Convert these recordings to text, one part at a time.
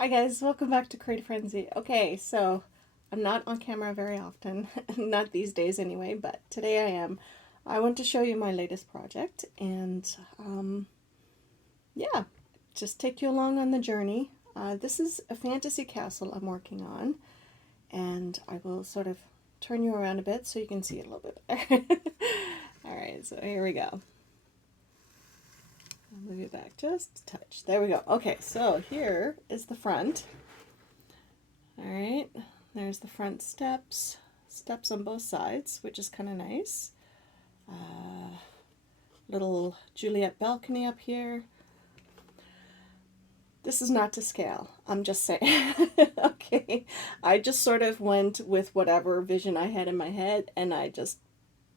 Hi guys, welcome back to Creative Frenzy. Okay, so I'm not on camera very often, not these days anyway, but today I am. I want to show you my latest project and yeah, just take you along on the journey. This is a fantasy castle I'm working on, and I will sort of turn you around a bit so you can see it a little bit better. Alright, so here we go. I'll move it back just a touch. There we go. Okay, so here is the front. Alright, there's the front steps. Steps on both sides, which is kind of nice. Little Juliet balcony up here. This is not to scale. I'm just saying. Okay, I just sort of went with whatever vision I had in my head and I just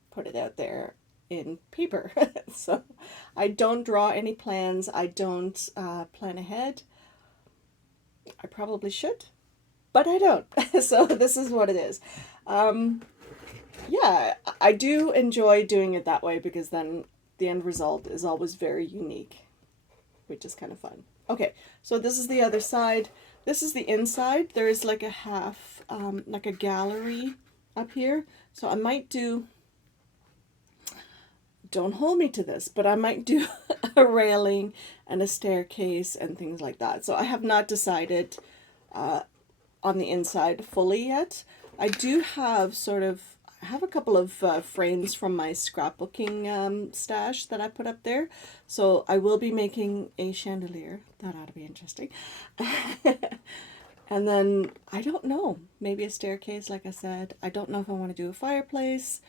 put it out there in paper. So I don't draw any plans. I don't plan ahead. I probably should, but I don't. So this is what it is. Yeah, I do enjoy doing it that way because then the end result is always very unique, which is kind of fun. Okay, so this is the other side. This is the inside. There is like a half, like a gallery up here. So I might do, don't hold me to this, but I might do a railing and a staircase and things like that. So I have not decided on the inside fully yet. I do have I have a couple of frames from my scrapbooking stash that I put up there. So I will be making a chandelier. That ought to be interesting. And then, I don't know, maybe a staircase, like I said. I don't know if I want to do a fireplace.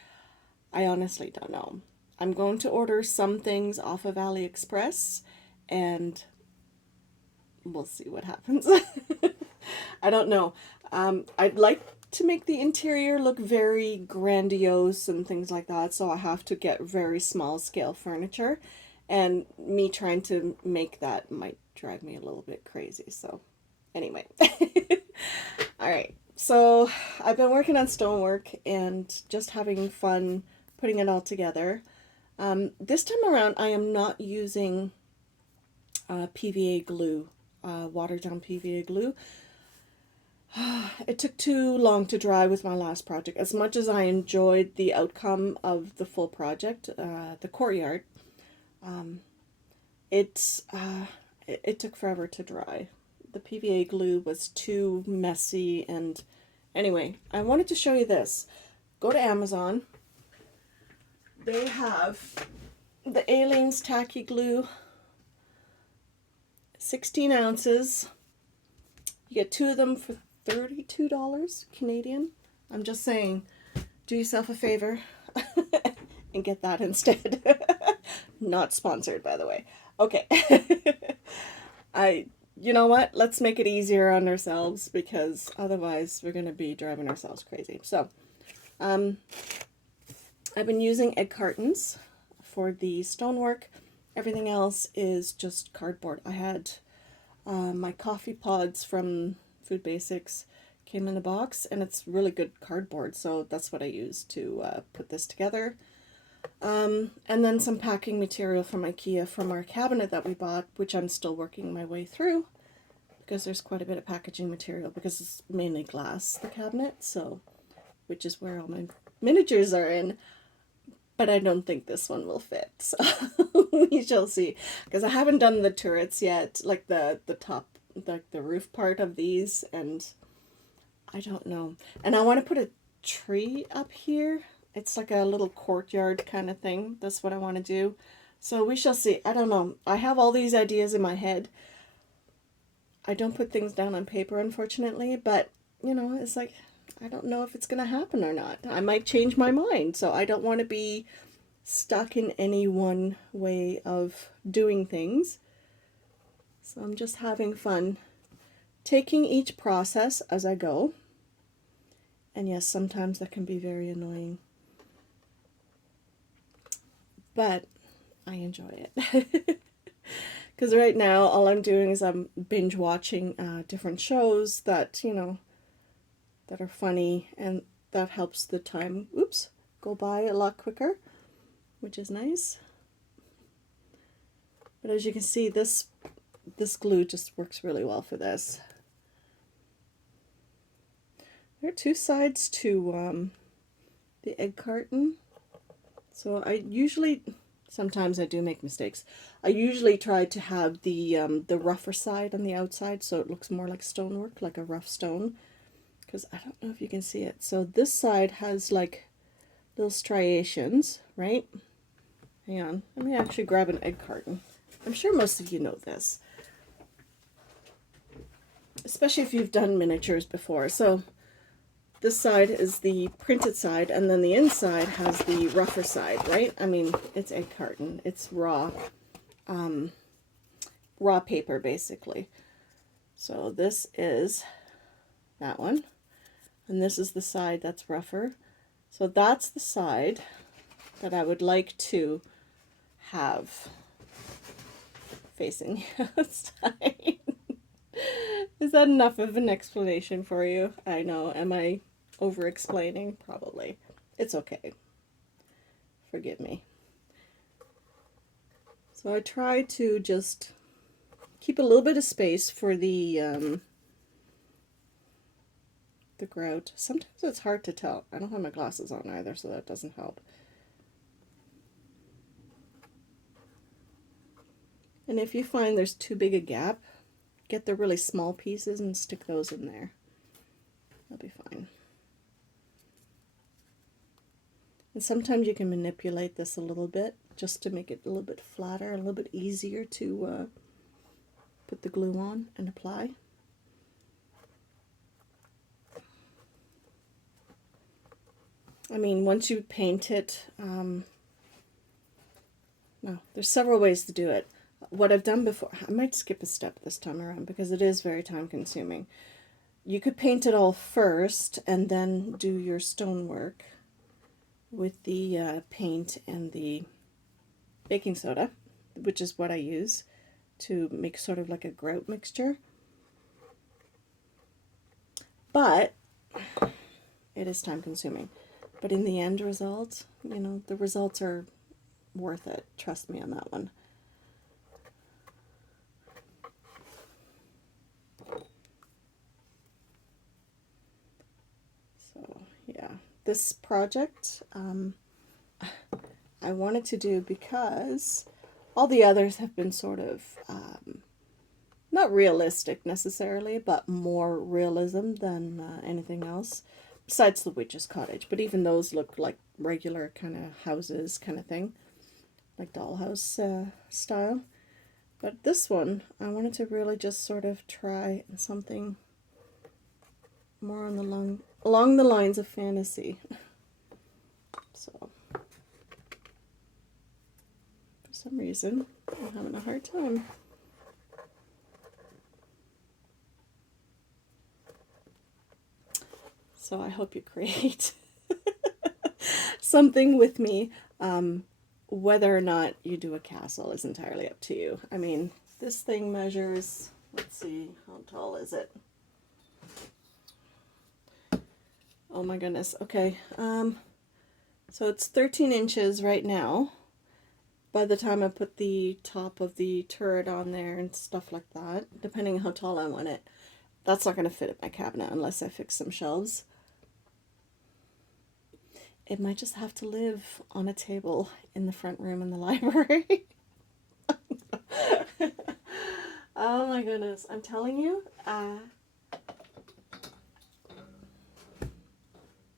I honestly don't know. I'm going to order some things off of AliExpress and we'll see what happens. I don't know. I'd like to make the interior look very grandiose and things like that, so I have to get very small scale furniture, and me trying to make that might drive me a little bit crazy. So anyway. All right, so I've been working on stonework and just having fun putting it all together. This time around I am not using PVA glue, watered down PVA glue. It took too long to dry with my last project. As much as I enjoyed the outcome of the full project, the courtyard, it took forever to dry. The PVA glue was too messy, and anyway, I wanted to show you this. Go to Amazon. They have the Aleene's Tacky Glue, 16 ounces. You get two of them for $32 Canadian. I'm just saying, do yourself a favor and get that instead. Not sponsored, by the way. Okay. You know what? Let's make it easier on ourselves because otherwise we're going to be driving ourselves crazy. So, I've been using egg cartons for the stonework. Everything else is just cardboard. I had my coffee pods from Food Basics came in a box, and it's really good cardboard, so that's what I used to put this together. And then some packing material from IKEA from our cabinet that we bought, which I'm still working my way through because there's quite a bit of packaging material because it's mainly glass, the cabinet, so which is where all my miniatures are in. But I don't think this one will fit, so we shall see. Because I haven't done the turrets yet, like the top, like the roof part of these, and I don't know. And I want to put a tree up here. It's like a little courtyard kind of thing. That's what I want to do. So we shall see. I don't know. I have all these ideas in my head. I don't put things down on paper, unfortunately, but, you know, it's like, I don't know if it's going to happen or not. I might change my mind, so I don't want to be stuck in any one way of doing things. So I'm just having fun, taking each process as I go. And yes, sometimes that can be very annoying. But I enjoy it. Because right now, all I'm doing is I'm binge watching different shows that, you know, that are funny, and that helps the time, go by a lot quicker, which is nice. But as you can see, this glue just works really well for this. There are two sides to the egg carton. So I usually, sometimes I do make mistakes. I usually try to have the rougher side on the outside so it looks more like stonework, like a rough stone. Because I don't know if you can see it. So this side has like little striations, right? Hang on, let me actually grab an egg carton. I'm sure most of you know this, especially if you've done miniatures before. So this side is the printed side, and then the inside has the rougher side, right? I mean, it's egg carton. It's raw paper, basically. So this is that one, and this is the side that's rougher. So that's the side that I would like to have facing the outside. Is that enough of an explanation for you? I know. Am I over-explaining? Probably. It's okay. Forgive me. So I try to just keep a little bit of space for the grout. Sometimes it's hard to tell. I don't have my glasses on either, so that doesn't help. And if you find there's too big a gap, get the really small pieces and stick those in there. That'll be fine. And sometimes you can manipulate this a little bit just to make it a little bit flatter, a little bit easier to put the glue on and apply. I mean, once you paint it, no, there's several ways to do it. What I've done before, I might skip a step this time around because it is very time consuming. You could paint it all first and then do your stonework with the paint and the baking soda, which is what I use to make sort of like a grout mixture. But it is time consuming. But in the end result, you know, the results are worth it. Trust me on that one. So, yeah. This project I wanted to do because all the others have been sort of not realistic necessarily, but more realism than anything else, besides the witch's cottage. But even those look like regular kind of houses kind of thing, like dollhouse style. But this one, I wanted to really just sort of try something more on the along the lines of fantasy. So, for some reason, I'm having a hard time. So I hope you create something with me. Whether or not you do a castle is entirely up to you. I mean, this thing measures, let's see, how tall is it? Oh my goodness. Okay. So it's 13 inches right now. By the time I put the top of the turret on there and stuff like that, depending on how tall I want it, that's not going to fit in my cabinet unless I fix some shelves. It might just have to live on a table in the front room in the library. Oh my goodness. I'm telling you,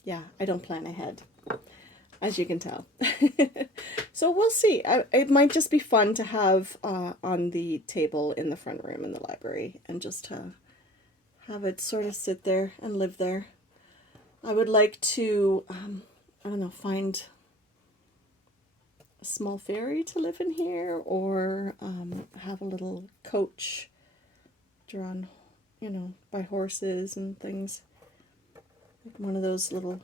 yeah, I don't plan ahead, as you can tell. So we'll see. It might just be fun to have on the table in the front room in the library and just have it sort of sit there and live there. I would like to, I don't know, find a small fairy to live in here, or have a little coach drawn, you know, by horses and things. Like one of those little,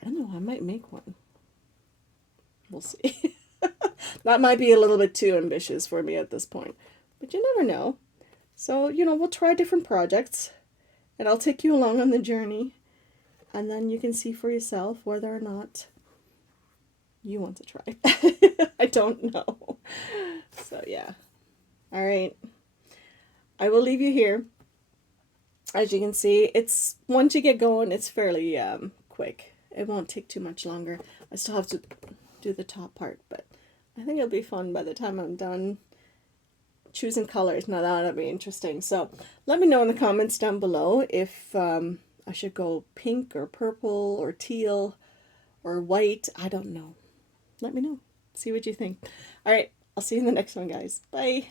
I don't know, I might make one. We'll see. That might be a little bit too ambitious for me at this point, but you never know. So, you know, we'll try different projects, and I'll take you along on the journey, and then you can see for yourself whether or not you want to try. I don't know. So, yeah. All right. I will leave you here. As you can see, it's once you get going, it's fairly quick. It won't take too much longer. I still have to do the top part, but I think it'll be fun by the time I'm done choosing colors. Now that'll be interesting. So let me know in the comments down below if I should go pink or purple or teal or white. I don't know. Let me know. See what you think. All right, I'll see you in the next one, guys. Bye.